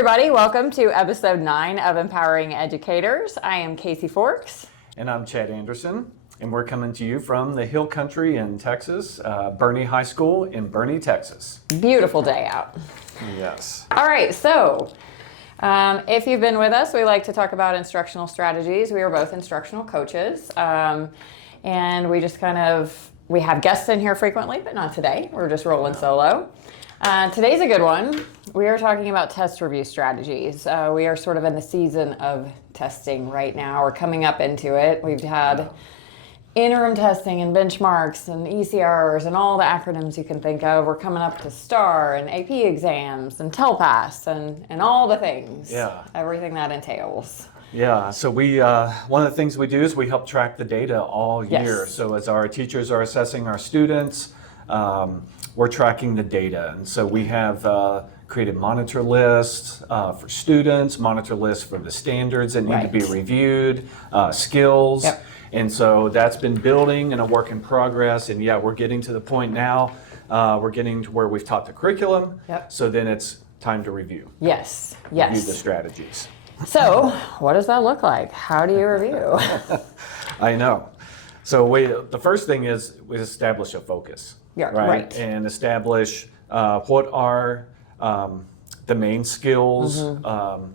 everybody. Welcome to episode 9 of Empowering Educators. I am Kacey Forks. And I'm Chad Anderson. And we're coming to you from the Hill Country in Texas, Boerne High School in Boerne, Texas. Beautiful day out. Yes. All right, so if you've been with us, we like to talk about instructional strategies. We are both instructional coaches. And we just we have guests in here frequently, but not today. We're just rolling solo. Today's a good one. We are talking about test review strategies. We are sort of in the season of testing right now. We're coming up into it. We've had interim testing and benchmarks and ECRs and all the acronyms you can think of. We're coming up to STAR and AP exams and TELPAS and all the things. Yeah. Everything that entails. Yeah, so we one of the things we do is we help track the data all year. Yes. So as our teachers are assessing our students, we're tracking the data. And so we have created monitor lists for students, monitor lists for the standards that need to be reviewed, skills. Yep. And so that's been building and a work in progress. And yeah, we're getting to the point now, we're getting to where we've taught the curriculum. Yep. So then it's time to review. Yes, Review the strategies. So what does that look like? How do you review? I know. So the first thing is we establish a focus. Yeah, right. And establish what are the main skills,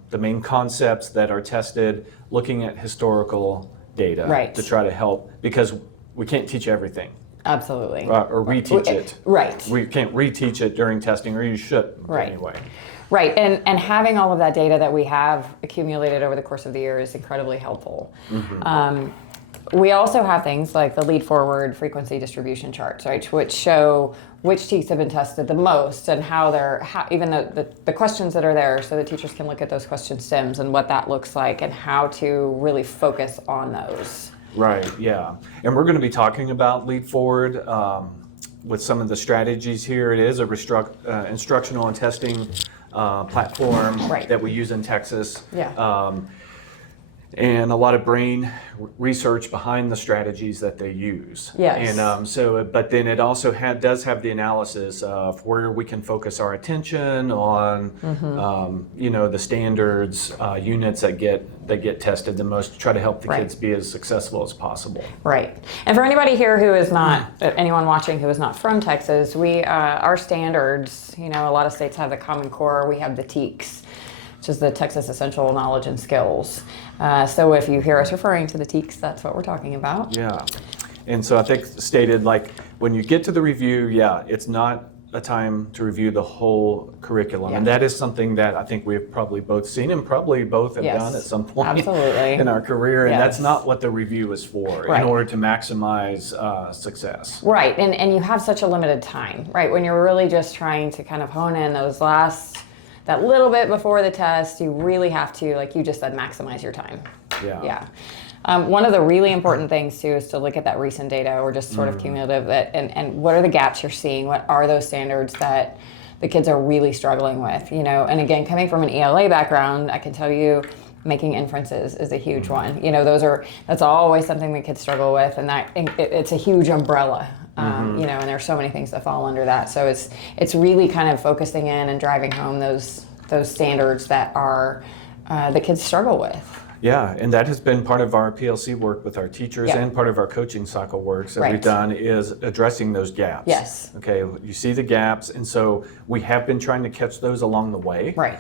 the main concepts that are tested, looking at historical data to try to help, because we can't teach everything. Absolutely. Or reteach it. Right. We can't reteach it during testing, or you shouldn't anyway. Right, and having all of that data that we have accumulated over the course of the year is incredibly helpful. We also have things like the lead forward frequency distribution charts, right, which show which TEKs have been tested the most and even the questions that are there, so the teachers can look at those question stems and what that looks like and how to really focus on those. Right, yeah. And we're going to be talking about lead forward with some of the strategies here. It is a instructional and testing platform that we use in Texas. Yeah. And a lot of brain research behind the strategies that they use. Yes. And but then it also does have the analysis of where we can focus our attention on, the standards units that get tested the most to try to help the kids be as successful as possible. Right. And for anybody here who is not, anyone watching who is not from Texas, our standards, a lot of states have the Common Core, we have the TEKs, which is the Texas Essential Knowledge and Skills. So if you hear us referring to the TEKs, that's what we're talking about. Yeah. And so I think stated, like, when you get to the review, it's not a time to review the whole curriculum. And that is something that I think we've probably both seen and probably both have done at some point in our career. And that's not what the review is for, in order to maximize success. Right. And you have such a limited time, right? When you're really just trying to kind of hone in that little bit before the test, you really have to, like you just said, maximize your time. Yeah. One of the really important things too is to look at that recent data or just sort of cumulative and what are the gaps you're seeing? What are those standards that the kids are really struggling with? And again, coming from an ELA background, I can tell you making inferences is a huge one. That's always something that kids struggle with, and it's a huge umbrella. And there's so many things that fall under that. So it's really kind of focusing in and driving home those standards that are the kids struggle with. Yeah, and that has been part of our PLC work with our teachers and part of our coaching cycle works that we've done is addressing those gaps. Yes. Okay, you see the gaps, and so we have been trying to catch those along the way. Right.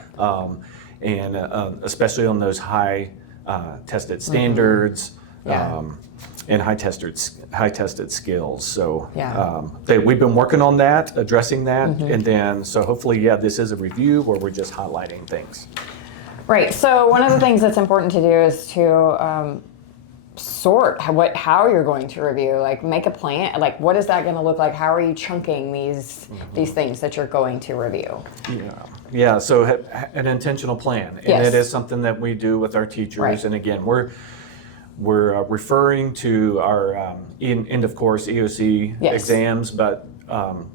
And especially on those high tested standards. And high tested skills. So we've been working on that, addressing that, and then so hopefully, this is a review where we're just highlighting things. Right. So one of the things that's important to do is to sort how you're going to review. Like make a plan. Like what is that going to look like? How are you chunking these things that you're going to review? Yeah. So an intentional plan, and it is something that we do with our teachers. And again, we're referring to our end of course EOC exams, but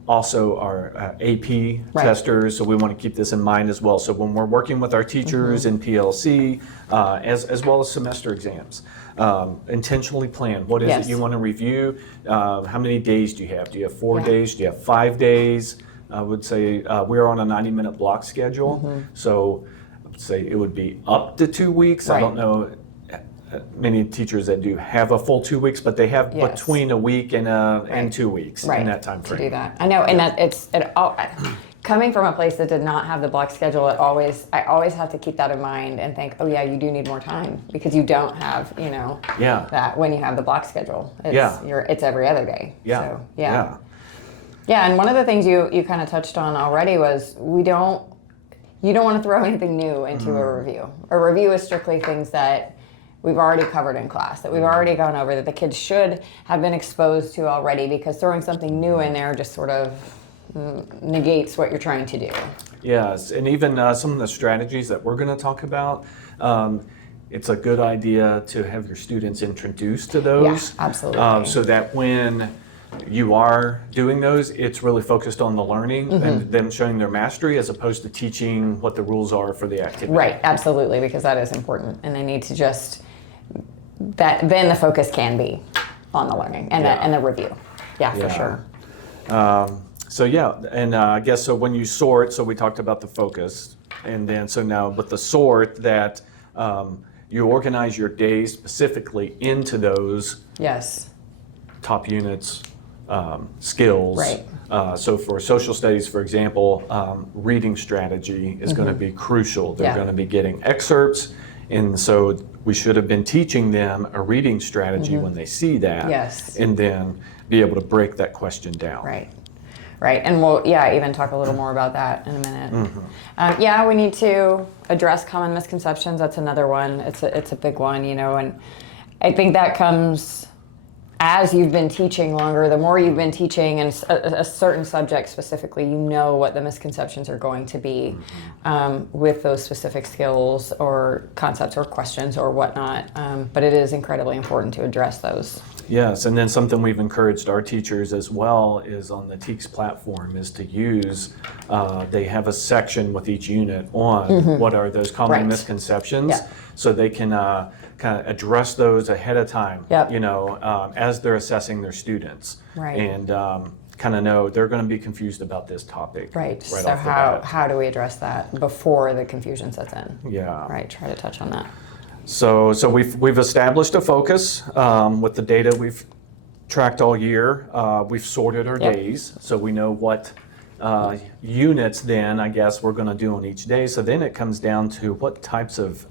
also our AP testers, so we want to keep this in mind as well. So when we're working with our teachers in PLC, as well as semester exams, intentionally plan. What is it you want to review? How many days do you have? Do you have 4 days? Do you have 5 days? I would say we're on a 90-minute block schedule. So say it would be up to 2 weeks. Right. I don't know many teachers that do have a full 2 weeks, but they have between a week and 2 weeks in that time frame. To do that. I know, and that coming from a place that did not have the block schedule, I always have to keep that in mind and think, oh yeah, you do need more time because you don't have, that when you have the block schedule. It's every other day. Yeah. So, yeah, and one of the things you kind of touched on already was you don't want to throw anything new into a review. A review is strictly things that we've already covered in class, that we've already gone over, that the kids should have been exposed to already, because throwing something new in there just sort of negates what you're trying to do. Yes, and even some of the strategies that we're going to talk about, it's a good idea to have your students introduced to those. Yeah, absolutely. So that when you are doing those, it's really focused on the learning and them showing their mastery as opposed to teaching what the rules are for the activity. Right, absolutely, because that is important, and they need to just then the focus can be on the learning and the review. Yeah, for sure. So and I guess so when you sort, so we talked about the focus, and then so now with the sort that you organize your days specifically into those top units, skills. Right. So for social studies, for example, reading strategy is going to be crucial. They're going to be getting excerpts, and so we should have been teaching them a reading strategy when they see that, and then be able to break that question down. Right, and we'll even talk a little more about that in a minute. We need to address common misconceptions. That's another one. It's a big one, and I think that comes as you've been teaching longer. The more you've been teaching in a certain subject specifically, you know what the misconceptions are going to be with those specific skills or concepts or questions or whatnot. But it is incredibly important to address those. Yes, and then something we've encouraged our teachers as well is on the TEACS platform is to use, they have a section with each unit on what are those common misconceptions, so they can kind of address those ahead of time, as they're assessing their students. And kind of know they're going to be confused about this topic. So how do we address that before the confusion sets in? Try to touch on that. So we've established a focus with the data we've tracked all year. We've sorted our days, so we know what units then I guess we're going to do on each day. So then it comes down to what types of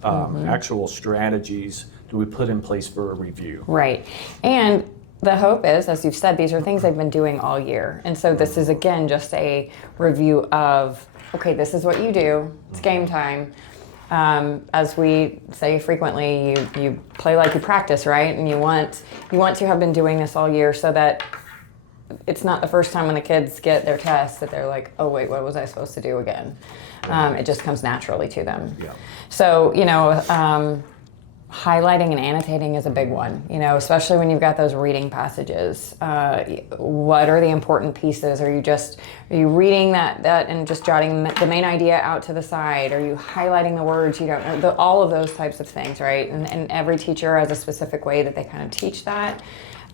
actual strategies do we put in place for a review. Right, and the hope is, as you've said, these are things they've been doing all year, and so this is again just a review of, okay, this is what you do. It's game time. As we say frequently, you play like you practice, right? And you want to have been doing this all year so that it's not the first time when the kids get their test that they're like, oh wait, what was I supposed to do again? It just comes naturally to them. So, highlighting and annotating is a big one, especially when you've got those reading passages. What are the important pieces? Are you reading that and just jotting the main idea out to the side? Are you highlighting the words you don't know? All of those types of things, right? And every teacher has a specific way that they kind of teach that.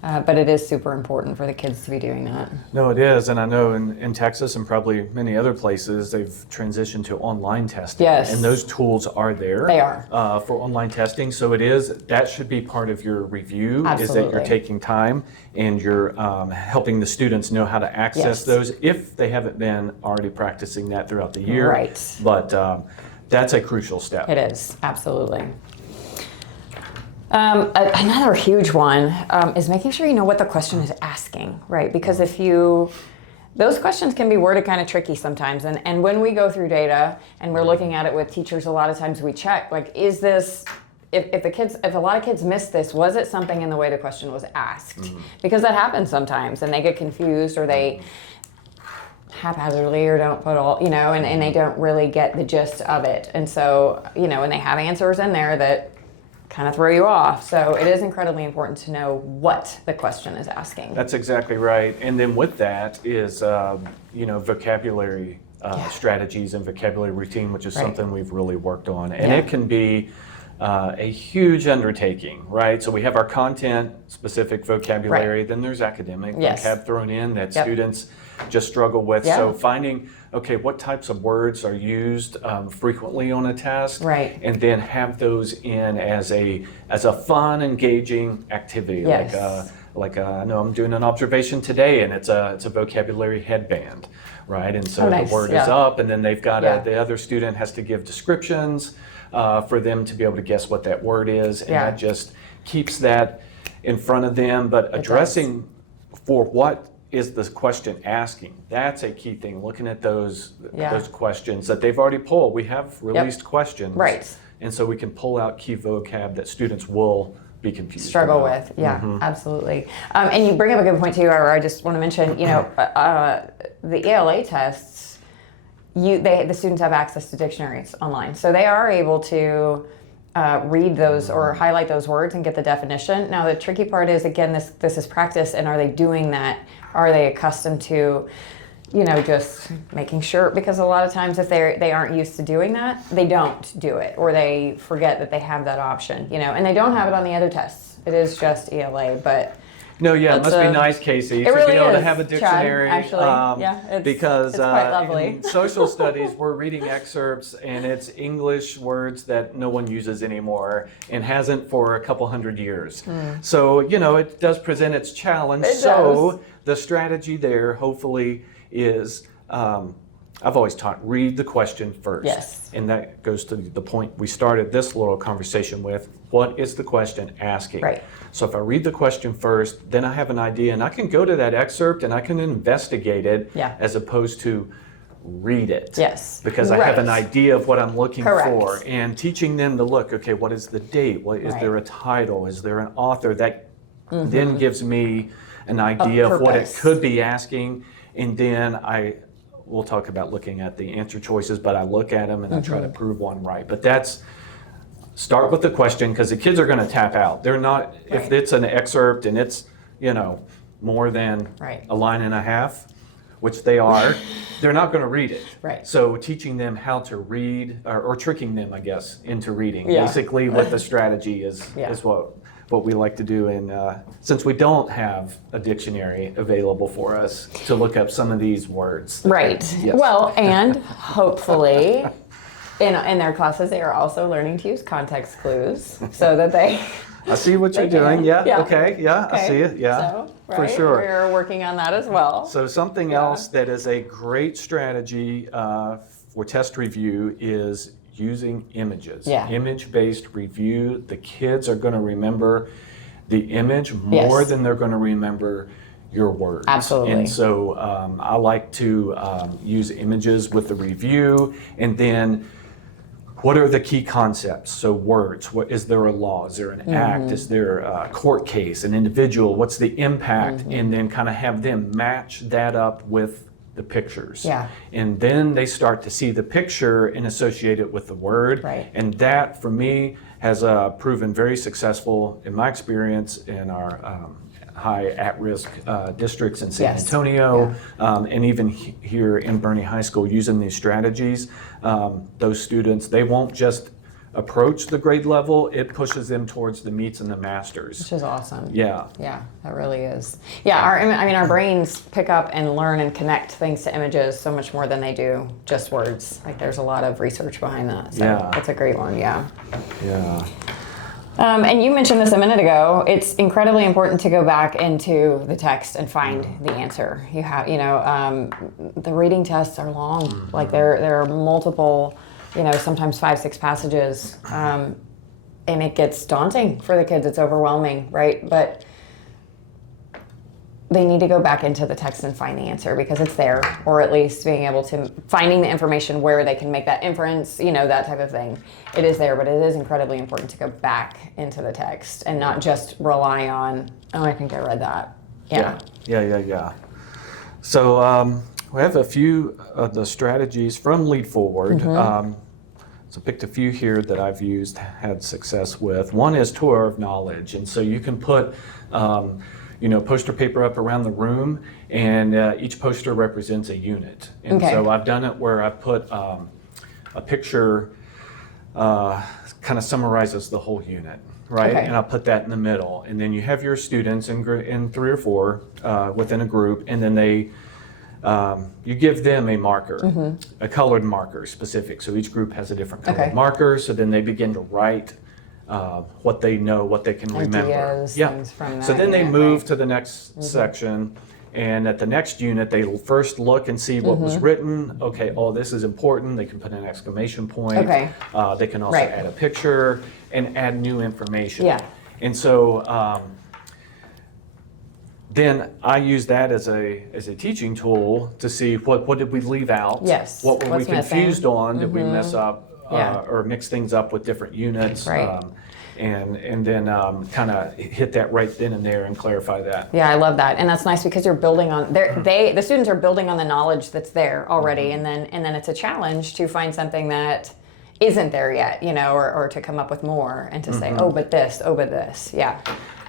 But it is super important for the kids to be doing that. No, it is. And I know in Texas and probably many other places, they've transitioned to online testing. And those tools are there. They are. For online testing. So that should be part of your review. Absolutely. Is that you're taking time and you're helping the students know how to access those if they haven't been already practicing that throughout the year. Right. But that's a crucial step. It is, absolutely. Another huge one is making sure you know what the question is asking, right? Because those questions can be worded kind of tricky sometimes. And when we go through data and we're looking at it with teachers, a lot of times we check, like, is this, if a lot of kids miss this, was it something in the way the question was asked? Because that happens sometimes and they get confused or they haphazardly or don't put all, and they don't really get the gist of it. And so, and they have answers in there that kind of throw you off. So it is incredibly important to know what the question is asking. That's exactly right. And then with that is, vocabulary strategies and vocabulary routine, which is something we've really worked on. And it can be a huge undertaking, right? So we have our content-specific vocabulary, then there's academic vocab thrown in that students just struggle with. So finding, okay, what types of words are used frequently on a test, and then have those in as a fun, engaging activity, like I know I'm doing an observation today, and it's a vocabulary headband, right? And so the word is up, and then they've got the other student has to give descriptions for them to be able to guess what that word is, and that just keeps that in front of them. But addressing for what is the question asking, that's a key thing. Looking at those questions that they've already pulled. We have released questions, and so we can pull out key vocab that students will be confused struggle about. with. Absolutely. And you bring up a good point too, or I just want to mention, the ELA tests, the students have access to dictionaries online, so they are able to read those or highlight those words and get the definition. Now the tricky part is, again, this is practice, and are they doing that? Are they accustomed to, just making sure? Because a lot of times if they aren't used to doing that, they don't do it, or they forget that they have that option, and they don't have it on the other tests. It is just ELA, but. No, it must be nice, Kacey, to really be able to is, have a dictionary. Chad, actually. Because it's quite lovely. In social studies, we're reading excerpts, and it's English words that no one uses anymore and hasn't for a couple hundred years. So, it does present its challenge. The strategy there, hopefully, is I've always taught, read the question first. Yes. And that goes to the point we started this little conversation with. What is the question asking? Right. So if I read the question first, then I have an idea, and I can go to that excerpt and I can investigate it as opposed to read it. Yes. Because I have an idea of what I'm looking Correct. for, and teaching them to look, okay, what is the date? What is there a title? Is there an author? That then gives me an idea of what it could be asking, and then we'll talk about looking at the answer choices, but I look at them and I try to prove one right. But start with the question, because the kids are going to tap out. They're not, if it's an excerpt and it's, more than a line and a half, which they are, they're not going to read it. Right. So teaching them how to read, or tricking them, I guess, into reading, basically what the strategy is what we like to do. And since we don't have a dictionary available for us to look up some of these words. Right. Yes. Well, and hopefully in their classes, they are also learning to use context clues so that they... I see what you're doing. Yeah. Okay. Yeah. I see it. Yeah. So, for sure. We're working on that as well. So something else that is a great strategy for test review is using images. Image-based review. The kids are going to remember the image more than they're going to remember your words. Absolutely. And so I like to use images with the review, and then what are the key concepts? So words, is there a law? Is there an act? Is there a court case, an individual? What's the impact? And then kind of have them match that up with the pictures. And then they start to see the picture and associate it with the word. And that, for me, has proven very successful in my experience in our high at-risk districts in San Antonio, and even here in Bernie High School, using these strategies. Those students, they won't just approach the grade level, it pushes them towards the meets and the masters. Which is awesome. Yeah, that really is. Our brains pick up and learn and connect things to images so much more than they do just words. Like, there's a lot of research behind that. So that's a great one. And you mentioned this a minute ago. It's incredibly important to go back into the text and find the answer. You have, the reading tests are long. Like, there are multiple, sometimes 5-6 passages, and it gets daunting for the kids. It's overwhelming, right? But they need to go back into the text and find the answer, because it's there, or at least being able to finding the information where they can make that inference, that type of thing. It is there, but it is incredibly important to go back into the text and not just rely on, I think I read that. Yeah. So we have a few of the strategies from Lead Forward. So picked a few here that I've used, had success with. One is tour of knowledge, and so you can put poster paper up around the room, and each poster represents a unit. And so I've done it where I've put a picture kind of summarizes the whole unit, right? Okay. And I'll put that in the middle. And then you have your students in 3 or 4 within a group, and then you give them a marker, a colored marker specific. So each group has a different colored marker. So then they begin to write what they know, what they can remember. Ideas, things from So that then they unit, move right. to the next section. And at the next unit, they first look and see what was written. Okay, oh, this is important. They can put an exclamation point. Okay. They can also Right. add a picture and add new information. Yeah. And so then I use that as a teaching tool to see what did we leave out? Yes. What were What's we confused on? Did we mess up Yeah. or mix things up with different units? Right. And then kind of hit that right then and there and clarify that. Yeah, I love that, and that's nice because you're building on the students are building on the knowledge that's there already, and then it's a challenge to find something that isn't there yet, or to come up with more and to say, oh, but this, yeah.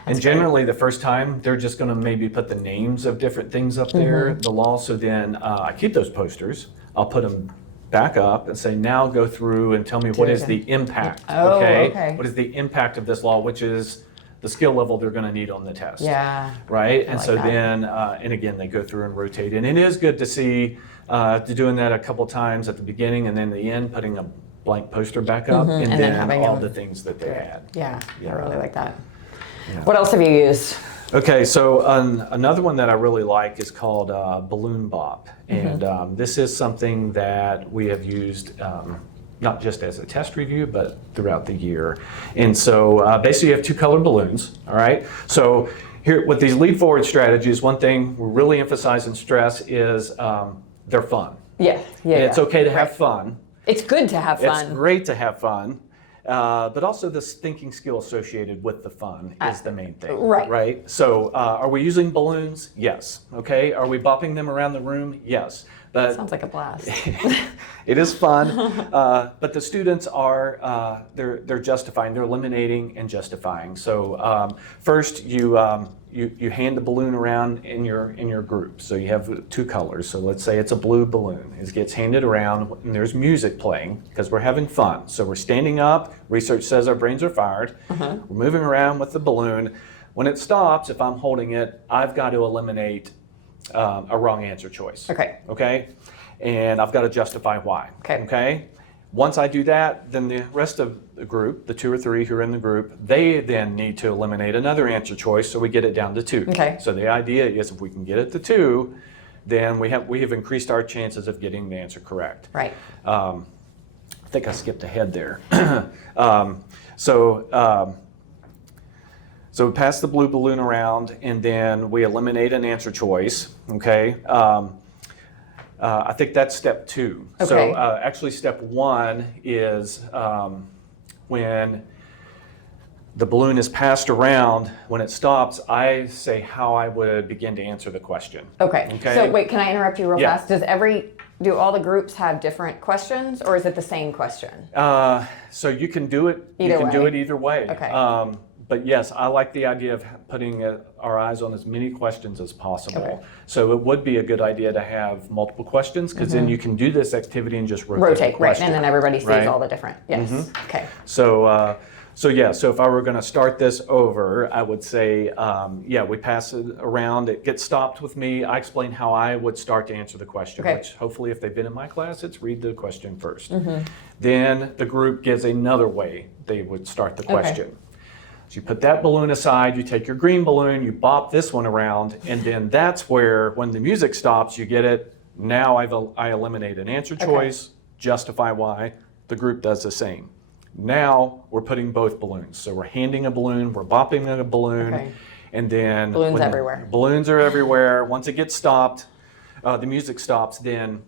And generally, the first time, they're just going to maybe put the names of different things up there, the law. So then I keep those posters. I'll put them back up and say, now go through and tell me what is the impact, Oh, okay. What is the impact of this law, which is the skill level they're going to need on the test. Yeah. Right? And like so that. then, and again, they go through and rotate. And it is good to see, doing that a couple times at the beginning and then the end, putting a blank poster back up, and then having all them- the things that they had. Yeah, Yeah. I really like that. Yeah. What else have you used? Okay, so another one that I really like is called Balloon Bop. And this is something that we have used not just as a test review, but throughout the year. And so basically you have 2 colored balloons, all right? So here with these lead forward strategies, one thing we really emphasize and stress is they're fun. Yeah. And it's okay to have Right. fun. It's good to have It's fun. great to have fun. But also this thinking skill associated with the fun is the main thing. Right. Right? So are we using balloons? Yes. Okay. Are we bopping them around the room? Yes. But Sounds like a blast. it is fun. But the students are, they're justifying, they're eliminating and justifying. So first you hand the balloon around in your group. So you have 2 colors. So let's say it's a blue balloon. It gets handed around and there's music playing because we're having fun. So we're standing up. Research says our brains are fired. We're moving around with the balloon. When it stops, if I'm holding it, I've got to eliminate a wrong answer choice. Okay. Okay? And I've got to justify why. Okay. Okay? Once I do that, then the rest of the group, the 2 or 3 who are in the group, they then need to eliminate another answer choice, so we get it down to 2. Okay. So the idea is if we can get it to 2, then we have increased our chances of getting the answer correct. Right. I think I skipped ahead there. So we pass the blue balloon around, and then we eliminate an answer choice. Okay. I think that's step 2. Okay. So actually, step 1 is when the balloon is passed around. When it stops, I say how I would begin to answer the question. Okay. Okay. So wait, can I interrupt you real Yeah. fast? Do all the groups have different questions, or is it the same question? So you can do it. Either you can do way. it either way. Okay. But yes, I like the idea of putting our eyes on as many questions as possible. Okay. So it would be a good idea to have multiple questions because then you can do this activity and just rotate. the Right, question. and then everybody sees right? all the different. Yes. Okay. So, so if I were going to start this over, I would say, we pass it around. It gets stopped with me. I explain how I would start to answer the question, Okay. which hopefully if they've been in my class, it's read the question first. Then the group gives another way they would start the question. So you put that balloon aside, you take your green balloon, you bop this one around, and then that's where, when the music stops, you get it. Now I eliminate an answer choice, justify why. The group does the same. Now we're putting both balloons. So we're handing a balloon, we're bopping a balloon, Okay. and then Balloons when everywhere. Balloons are everywhere. Once it gets stopped, the music stops, then,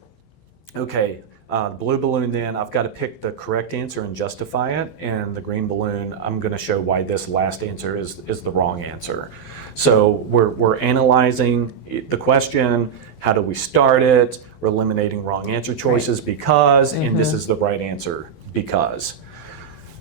okay, the blue balloon, then I've got to pick the correct answer and justify it. And the green balloon, I'm going to show why this last answer is the wrong answer. So we're analyzing the question. How do we start it? We're eliminating wrong answer choices because, and this is the right answer because.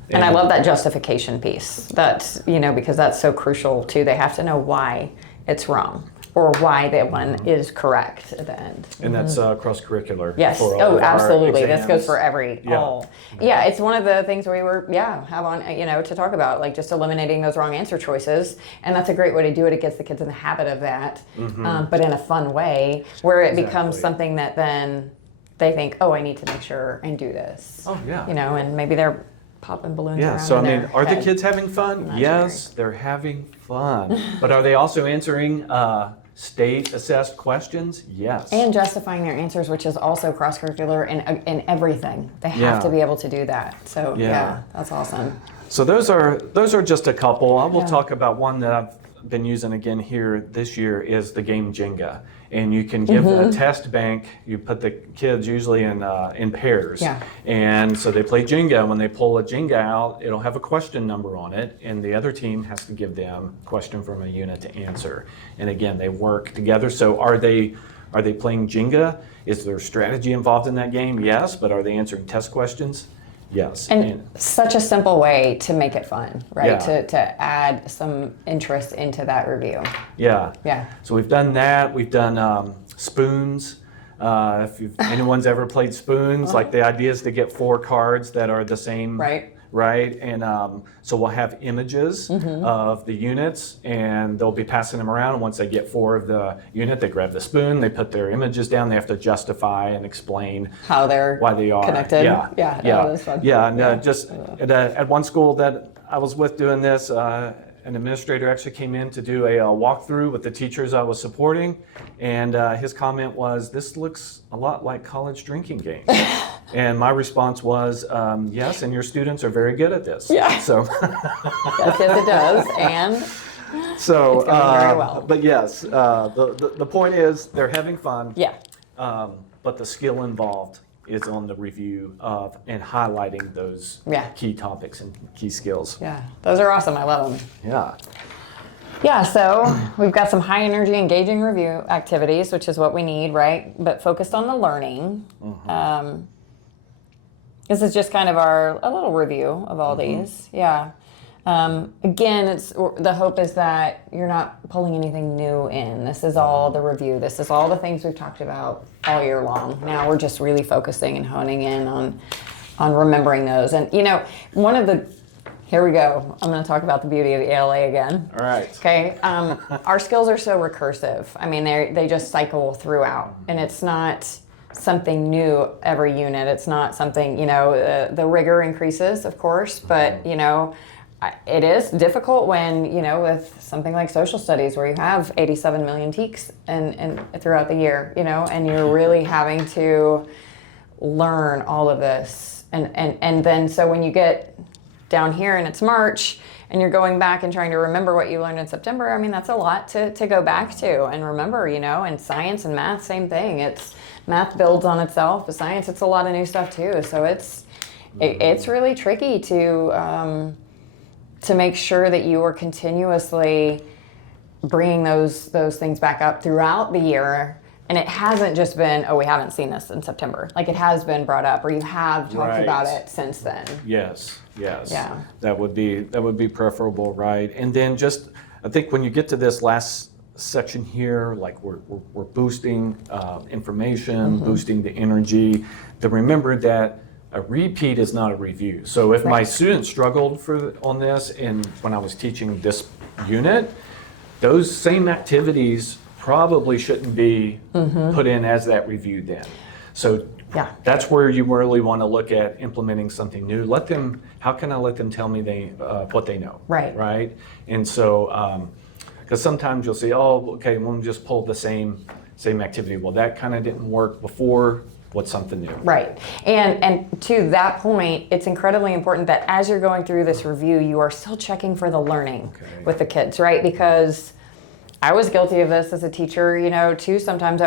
And I love that justification piece. That's, because that's so crucial too. They have to know why it's wrong, or why that one is correct at the end. And that's cross-curricular. Yes. For all Oh, of our absolutely. This exams. goes for every Yeah. all. Yeah, it's one of the things we were have on to talk about, like just eliminating those wrong answer choices, and that's a great way to do it. It gets the kids in the habit of that, but in a fun way where it becomes something that then they think, oh, I need to make sure and do this. Oh yeah. And maybe they're popping balloons Yeah, around so I in mean, their are the head. kids having fun? Yes, they're having fun. But are they also answering state assessed questions? Yes. And justifying their answers, which is also cross-curricular in everything. They have to be able to do that. So yeah, that's awesome. So those are just a couple. I will talk about one that I've been using again here this year is the game Jenga. And you can give a test bank. You put the kids usually in pairs. Yeah. And so they play Jenga. When they pull a Jenga out, it'll have a question number on it, and the other team has to give them a question from a unit to answer. And again, they work together. So are they playing Jenga? Is there strategy involved in that game? Yes. But are they answering test questions? Yes. And such a simple way to make it fun, right? Yeah. To add some interest into that review. Yeah. Yeah. So we've done that. We've done spoons. If anyone's ever played spoons, like the idea is to get 4 cards that are the same. Right. Right. And so we'll have images of the units, and they'll be passing them around. And once they get 4 of the unit, they grab the spoon, they put their images down, they have to justify and explain How they're why they are connected. Yeah. Yeah. Yeah. Oh, that's fun. Yeah. And just at one school that I was with doing this, an administrator actually came in to do a walkthrough with the teachers I was supporting, and his comment was, "This looks a lot like college drinking games." And my response was, "Yes, and your students are very good at this." Yeah. So, Yes, it does. And so, it's going very well. but yes, the point is they're having fun. yeah. But the skill involved is on the review of and highlighting those key topics and key skills. Yeah. Those are awesome. I love them. Yeah. Yeah, so we've got some high energy engaging review activities, which is what we need, right? But focused on the learning. This is just kind of a little review of all these. Yeah. Again, the hope is that you're not pulling anything new in. This is all the review. This is all the things we've talked about all year long. Now we're just really focusing and honing in on remembering those. And here we go. I'm going to talk about the beauty of the ELA again. All right. Okay. Our skills are so recursive. I mean, they just cycle throughout, and it's not something new every unit. It's not something, the rigor increases, of course, but, it is difficult when, with something like social studies where you have 87 million TEKs and throughout the year, and you're really having to learn all of this. And then so when you get down here and it's March and you're going back and trying to remember what you learned in September, I mean, that's a lot to go back to and remember, and science and math, same thing. Math builds on itself, but science, it's a lot of new stuff too. So it's really tricky to make sure that you are continuously bringing those things back up throughout the year. And it hasn't just been, we haven't seen this in September. Like, it has been brought up, or you have talked about it since then. Yes. Yeah. That would be preferable, right? And then just, I think when you get to this last section here, like we're boosting information, boosting the energy, to remember that a repeat is not a review. So if my students struggled on this, and when I was teaching this unit, those same activities probably shouldn't be put in as that review then. So that's where you really want to look at implementing something new. How can I let them tell me what they know? Right? And so, because sometimes you'll say, okay, we'll just pull the same activity. Well, that kind of didn't work before. What's something new? Right. And to that point, it's incredibly important that as you're going through this review, you are still checking for the learning with the kids, right? Because I was guilty of this as a teacher, too. Sometimes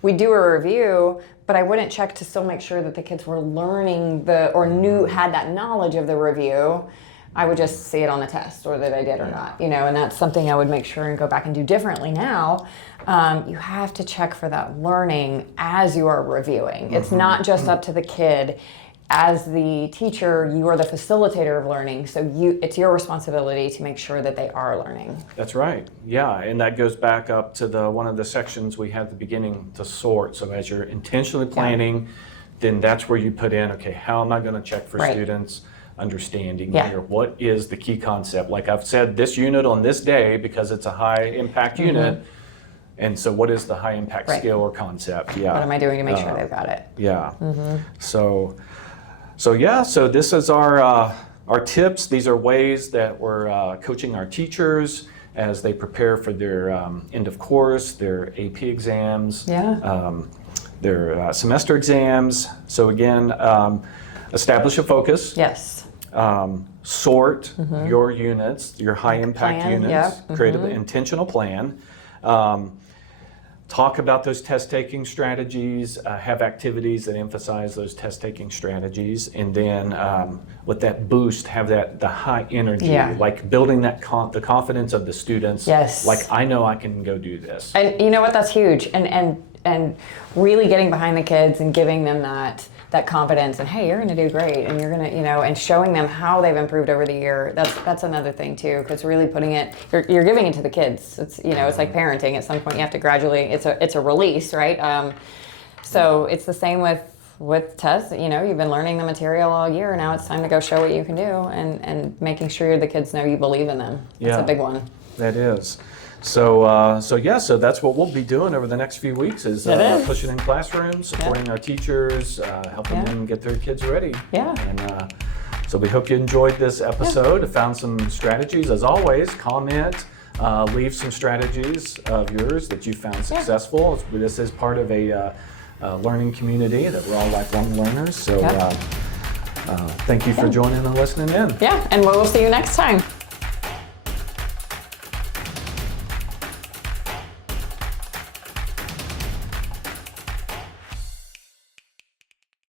we do a review, but I wouldn't check to still make sure that the kids were learning had that knowledge of the review. I would just see it on the test, or that I did or not, and that's something I would make sure and go back and do differently now. You have to check for that learning as you are reviewing. It's not just up to the kid. as the teacher, you are the facilitator of learning. So it's your responsibility to make sure that they are learning. That's right. Yeah, and that goes back up to one of the sections we had at the beginning, to sort. So as you're intentionally planning, then that's where you put in, okay, how am I going to check for students understanding here? What is the key concept? Like I've said, this unit on this day, because it's a high impact unit. And so what is the high impact skill or concept? Yeah. What am I doing to make sure they've got it? Yeah. So this is our tips. These are ways that we're coaching our teachers as they prepare for their end of course, their AP exams, their semester exams. So again, establish a focus. Yes. Sort your units, your high impact units, create an intentional plan. Talk about those test-taking strategies, have activities that emphasize those test-taking strategies, and then with that boost, have the high energy, like building that the confidence of the students. Yes. Like, I know I can go do this. And you know what? That's huge. And really getting behind the kids and giving them that confidence, and hey, you're going to do great, and you're going to, and showing them how they've improved over the year. That's another thing too, because really putting it, you're giving it to the kids. It's it's like parenting. At some point, you have to gradually. It's a release, right? So it's the same with tests. You've been learning the material all year. Now it's time to go show what you can do, and making sure the kids know you believe in them. That's a big one. That is. So that's what we'll be doing over the next few weeks is pushing in classrooms, supporting our teachers, helping them get their kids ready. Yeah. And so we hope you enjoyed this episode, found some strategies. As always, comment, leave some strategies of yours that you found successful. This is part of a learning community that we're all lifelong learners. So thank you for joining and listening in. Yeah, and we'll see you next time.